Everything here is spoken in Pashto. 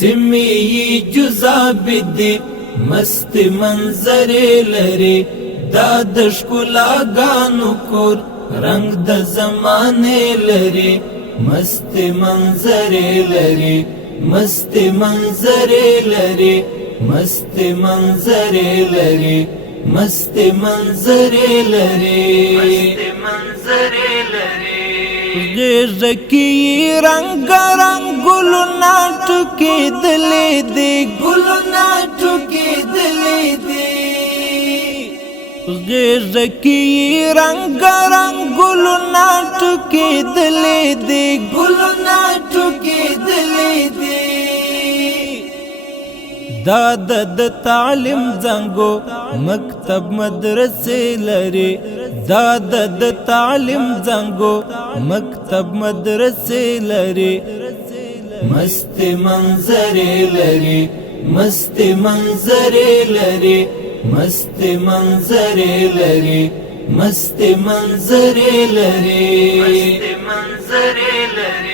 سیمی جزابد دی مست منظر لري دا د ښکلاګانو کور رنگ د زمانه لري مست منظر لري مست منظر لري مست منظر لري مست منظر لري مست منظر لري غیر کی رنگ رنگ گلنا ټکی دلې دی گلنا ټکی دلې دی غیر کی رنگ رنگ گلنا ټکی دلې دی گلنا ټکی دلې دی دا د تعلیم زنګو مکتب مدرسې لري دا د تعلیم زنګو مکتب مدرسې لري مست منظر لري مست منظر لري مست منظر لري مست منظر لري مست منظر لري